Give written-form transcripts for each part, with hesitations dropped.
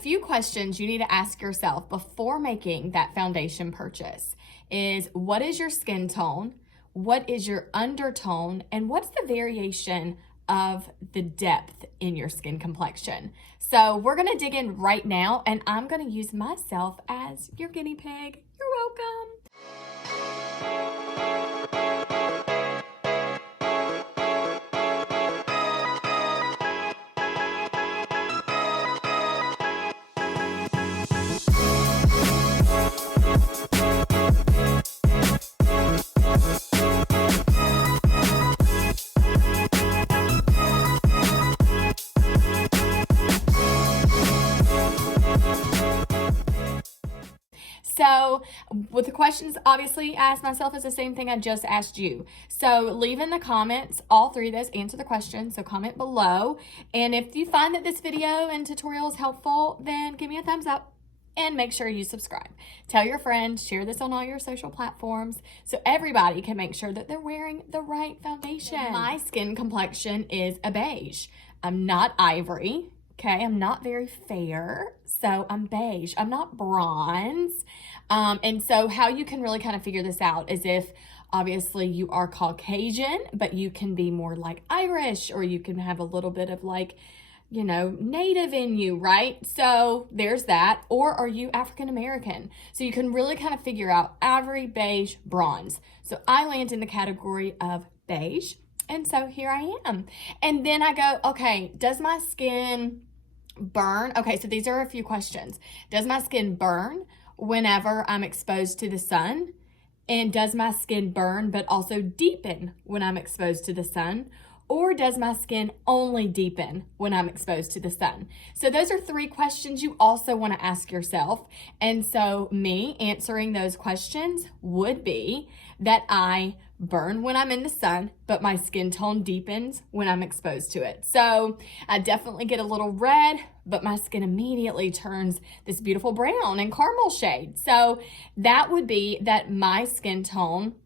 A few questions you need to ask yourself before making that foundation purchase is, what is your skin tone? What is your undertone? And what's the variation of the depth in your skin complexion? So we're gonna dig in right now, and I'm gonna use myself as your guinea pig. You're welcome. So with the questions, obviously, I asked myself is the same thing I just asked you. So leave in the comments, all three of those, answer the question. So comment below. And if you find that this video and tutorial is helpful, then give me a thumbs up and make sure you subscribe. Tell your friends, share this on all your social platforms so everybody can make sure that they're wearing the right foundation. My skin complexion is a beige. I'm not ivory. Okay, I'm not very fair, so I'm beige. I'm not bronze. And so how you can really kind of figure this out is if obviously you are Caucasian, but you can be more like Irish, or you can have a little bit of like, you know, native in you, right? So there's that. Or are you African American? So you can really kind of figure out ivory, beige, bronze. So I land in the category of beige. And so here I am. And then I go, okay, does my skin burn? Okay, so these are a few questions. Does my skin burn whenever I'm exposed to the sun? And does my skin burn but also deepen when I'm exposed to the sun? Or does my skin only deepen when I'm exposed to the sun? So those are three questions you also want to ask yourself. And so me answering those questions would be that I burn when I'm in the sun, but my skin tone deepens when I'm exposed to it. So I definitely get a little red, but my skin immediately turns this beautiful brown and caramel shade. So that would be that my skin tone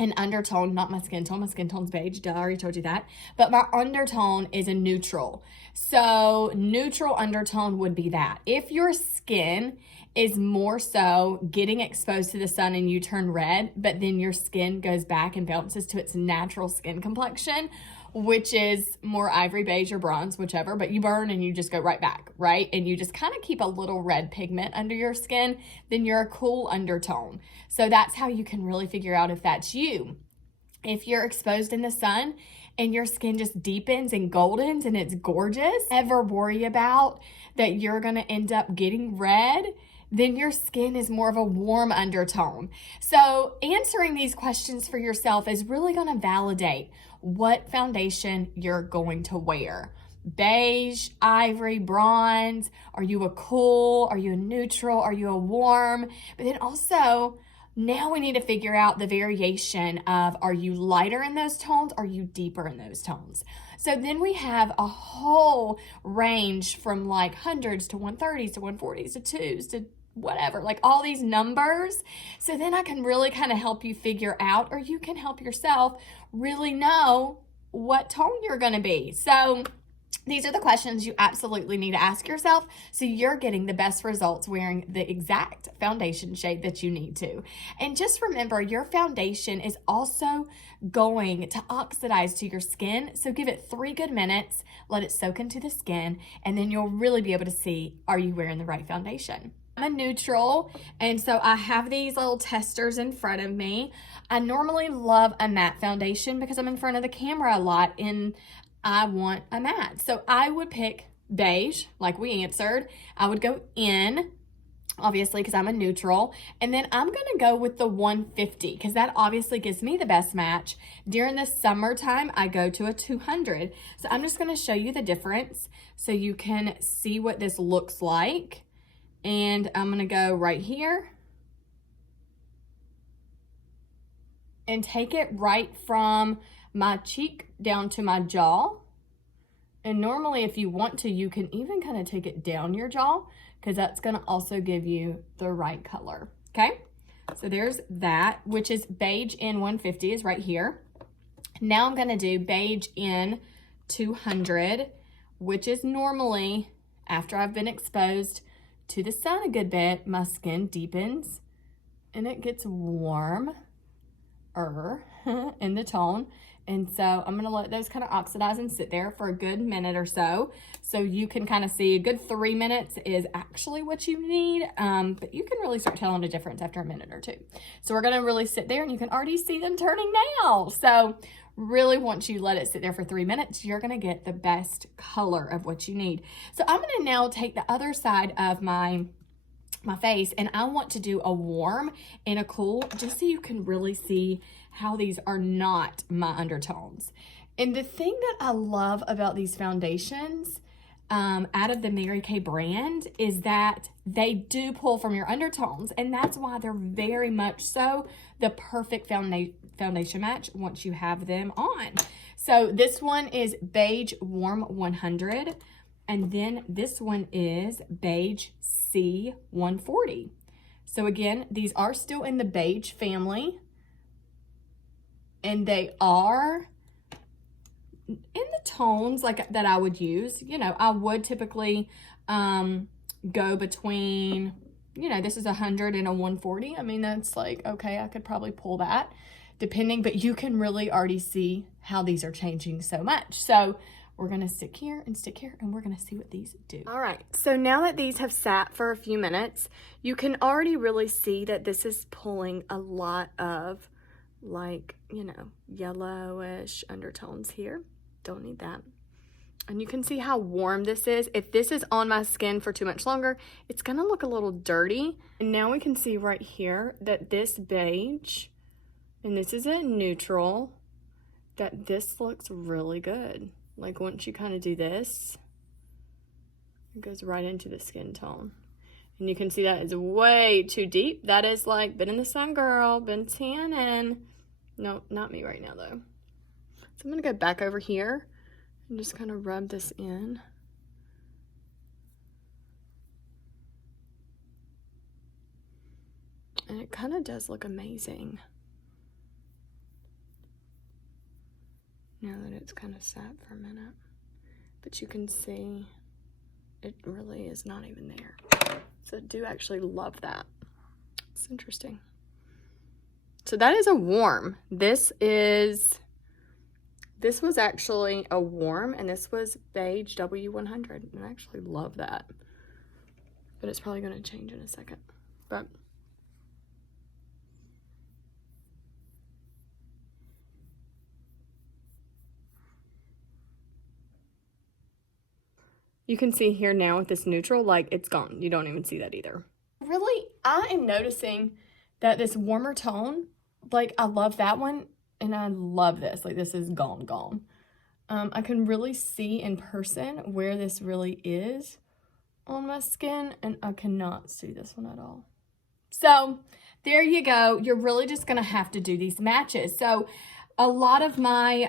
and undertone, not my skin tone's beige, duh, I already told you that, but my undertone is a neutral. So neutral undertone would be that. If your skin is more so getting exposed to the sun and you turn red, but then your skin goes back and bounces to its natural skin complexion, which is more ivory, beige, or bronze, whichever, but you burn and you just go right back, right? And you just kind of keep a little red pigment under your skin, then you're a cool undertone. So that's how you can really figure out if that's you. If you're exposed in the sun and your skin just deepens and goldens and it's gorgeous, ever worry about that you're gonna end up getting red, then your skin is more of a warm undertone. So answering these questions for yourself is really gonna validate what foundation you're going to wear. Beige, ivory, bronze, are you a cool, are you a neutral, are you a warm? But then also, now we need to figure out the variation of, are you lighter in those tones, are you deeper in those tones? So then we have a whole range from like hundreds to 130s to 140s to 2s to whatever, like all these numbers. So then I can really kind of help you figure out, or you can help yourself really know what tone you're going to be. So these are the questions you absolutely need to ask yourself so you're getting the best results wearing the exact foundation shade that you need to. And just remember, your foundation is also going to oxidize to your skin. So give it 3 good minutes, let it soak into the skin, and then you'll really be able to see, are you wearing the right foundation? I'm a neutral, and so I have these little testers in front of me. I normally love a matte foundation because I'm in front of the camera a lot and I want a matte. So I would pick beige, like we answered. I would go in, obviously, because I'm a neutral. And then I'm going to go with the 150 because that obviously gives me the best match. During the summertime, I go to a 200. So I'm just going to show you the difference so you can see what this looks like. And I'm going to go right here and take it right from my cheek down to my jaw. And normally, if you want to, you can even kind of take it down your jaw because that's going to also give you the right color. Okay, so there's that, which is beige in 150 is right here. Now I'm going to do beige in 200, which is normally after I've been exposed to the sun a good bit, my skin deepens and it gets warmer in the tone. And so I'm gonna let those kind of oxidize and sit there for a good minute or so. So you can kind of see a good 3 minutes is actually what you need. But you can really start telling the difference after a minute or two. So we're gonna really sit there and you can already see them turning now. So really once you let it sit there for 3 minutes, you're gonna get the best color of what you need. So I'm gonna now take the other side of my face and I want to do a warm and a cool just so you can really see how these are not my undertones. And the thing that I love about these foundations out of the Mary Kay brand is that they do pull from your undertones, and that's why they're very much so the perfect foundation match once you have them on. So this one is Beige Warm 100, and then this one is Beige C 140. So again, these are still in the beige family, and they are in the tones like that I would use. You know, I would typically go between, you know, this is 100 and a 140. I mean, that's like, okay, I could probably pull that depending, but you can really already see how these are changing so much. So we're gonna stick here, and we're gonna see what these do. All right, so now that these have sat for a few minutes, you can already really see that this is pulling a lot of, like, you know, yellowish undertones here. Don't need that. And you can see how warm this is. If this is on my skin for too much longer, it's gonna look a little dirty. And now we can see right here that this beige, and this is a neutral, that this looks really good. Like once you kind of do this, it goes right into the skin tone. And you can see that is way too deep. That is like, been in the sun, girl, been tanning. No, not me right now though. So I'm gonna go back over here and just kind of rub this in. And it kind of does look amazing. Now that it's kind of sat for a minute. But you can see it really is not even there. So I do actually love that. It's interesting. So that is a warm. This was actually a warm, and this was Beige W100. And I actually love that. But it's probably going to change in a second. But you can see here now with this neutral, like it's gone. You don't even see that either. Really, I am noticing that this warmer tone, like I love that one and I love this. Like this is gone. I can really see in person where this really is on my skin, and I cannot see this one at all. So there you go. You're really just gonna have to do these matches. So a lot of my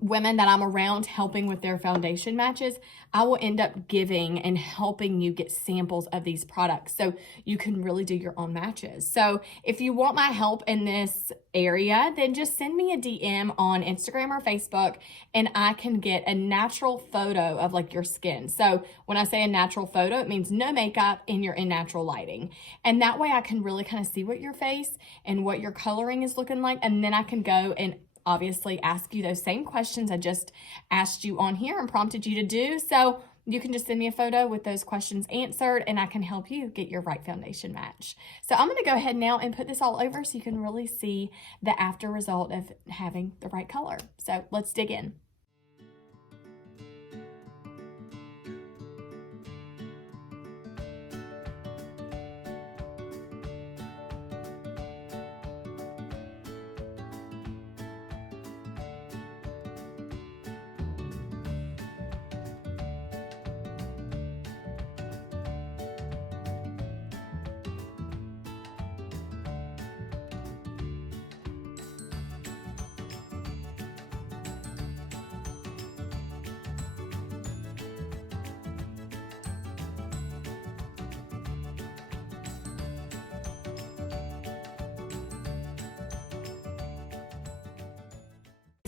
women that I'm around helping with their foundation matches, I will end up giving and helping you get samples of these products so you can really do your own matches. So if you want my help in this area, then just send me a DM on Instagram or Facebook and I can get a natural photo of like your skin. So when I say a natural photo, it means no makeup and you're in natural lighting. And that way I can really kind of see what your face and what your coloring is looking like. And then I can go and obviously ask you those same questions I just asked you on here and prompted you to do. So you can just send me a photo with those questions answered and I can help you get your right foundation match. So I'm going to go ahead now and put this all over so you can really see the after result of having the right color. So let's dig in.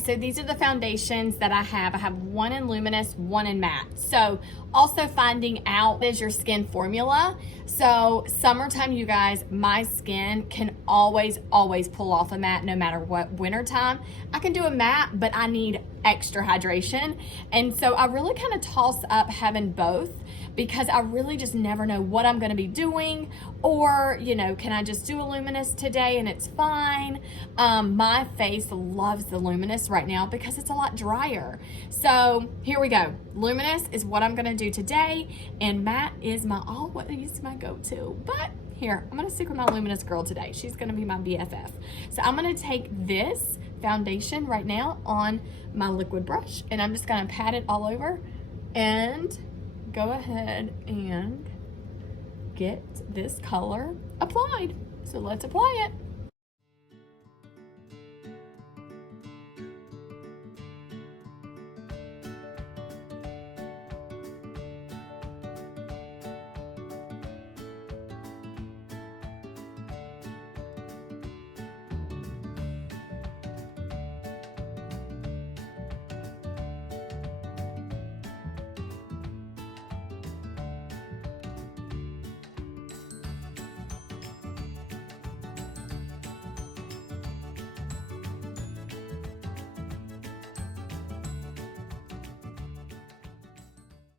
So these are the foundations that I have. I have one in luminous, one in matte. So Also finding out is your skin formula. So summertime, you guys, my skin can always pull off a matte no matter what. Wintertime, I can do a matte, but I need extra hydration. And so I really kind of toss up having both, because I really just never know what I'm gonna be doing, or, you know, can I just do a luminous today and it's fine? My face loves the luminous right now because it's a lot drier. So here we go. Luminous is what I'm gonna do today, and matte is always my go-to. But here, I'm gonna stick with my luminous girl today. She's gonna be my BFF. So I'm gonna take this foundation right now on my liquid brush, and I'm just gonna pat it all over and go ahead and get this color applied. So let's apply it.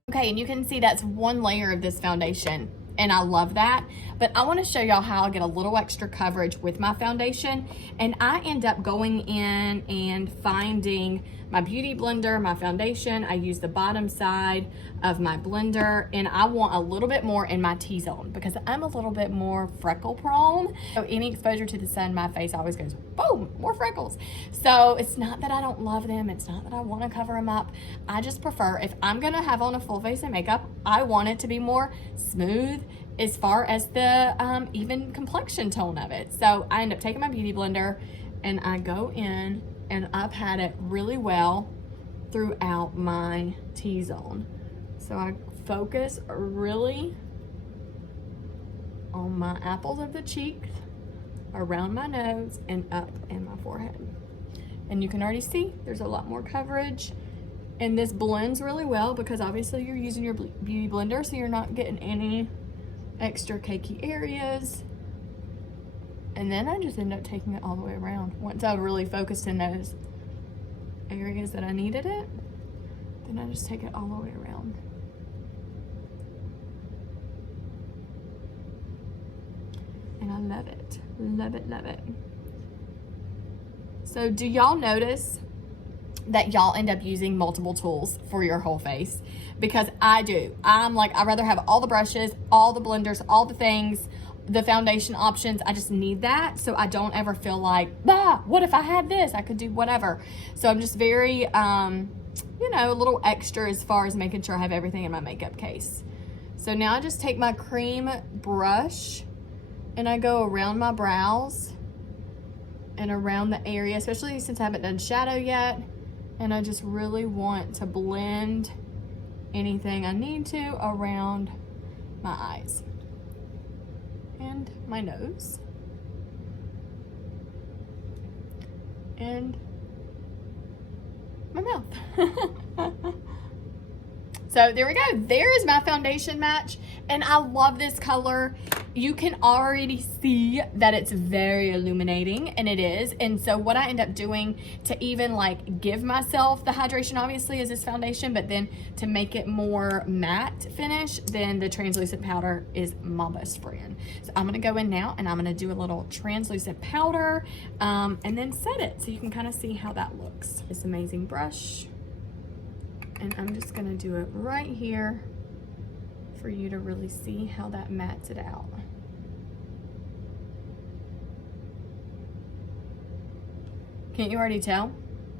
Okay, and you can see that's one layer of this foundation, and I love that. But I want to show y'all how I get a little extra coverage with my foundation, and I end up going in and finding my beauty blender, my foundation. I use the bottom side of my blender, and I want a little bit more in my T-zone because I'm a little bit more freckle prone. So any exposure to the sun, my face always goes, boom, more freckles. So it's not that I don't love them. It's not that I want to cover them up. I just prefer, if I'm going to have on a full face of makeup, I want it to be more smooth as far as the even complexion tone of it. So I end up taking my beauty blender and I go in and I pat it really well throughout my T-zone. So I focus really on my apples of the cheeks, around my nose, and up in my forehead. And you can already see there's a lot more coverage. And this blends really well because obviously you're using your beauty blender, so you're not getting any extra cakey areas. And then I just end up taking it all the way around. Once I've really focused in those areas that I needed it, then I just take it all the way around. And I love it, love it, love it. So do y'all notice that y'all end up using multiple tools for your whole face? Because I do. I'm like, I'd rather have all the brushes, all the blenders, all the things, the foundation options. I just need that, so I don't ever feel like, what if I had this? I could do whatever. So I'm just very, you know, a little extra as far as making sure I have everything in my makeup case. So now I just take my cream brush and I go around my brows and around the area, especially since I haven't done shadow yet. And I just really want to blend anything I need to around my eyes and my nose and my mouth. So there we go. There is my foundation match, and I love this color. You can already see that it's very illuminating, and it is. And so what I end up doing to even like give myself the hydration, obviously, is this foundation, but then to make it more matte finish, then the translucent powder is my best friend. So I'm gonna go in now and I'm gonna do a little translucent powder and then set it so you can kind of see how that looks. This amazing brush. And I'm just gonna do it right here for you to really see how that mattes it out. Can't you already tell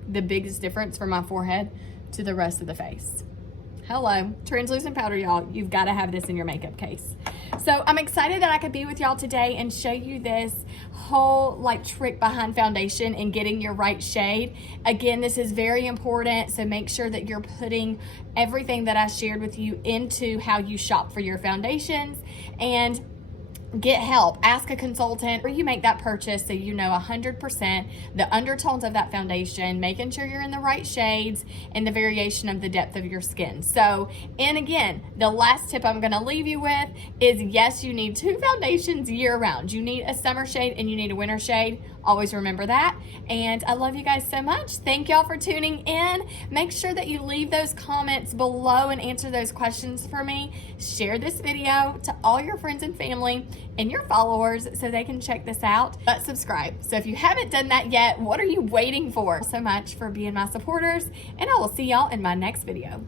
the biggest difference from my forehead to the rest of the face? Hello, translucent powder, y'all. You've got to have this in your makeup case. So I'm excited that I could be with y'all today and show you this whole like trick behind foundation and getting your right shade. Again, this is very important, so make sure that you're putting everything that I shared with you into how you shop for your foundations. And get help, ask a consultant, or you make that purchase so you know 100% the undertones of that foundation, making sure you're in the right shades and the variation of the depth of your skin. So, and again, the last tip I'm going to leave you with is, yes, you need 2 foundations year round. You need a summer shade and you need a winter shade. Always remember that. And I love you guys so much. Thank y'all for tuning in. Make sure that you leave those comments below and answer those questions for me. Share this video to all your friends and family and your followers so they can check this out. But subscribe. So if you haven't done that yet, what are you waiting for? So much for being my supporters, and I will see y'all in my next video.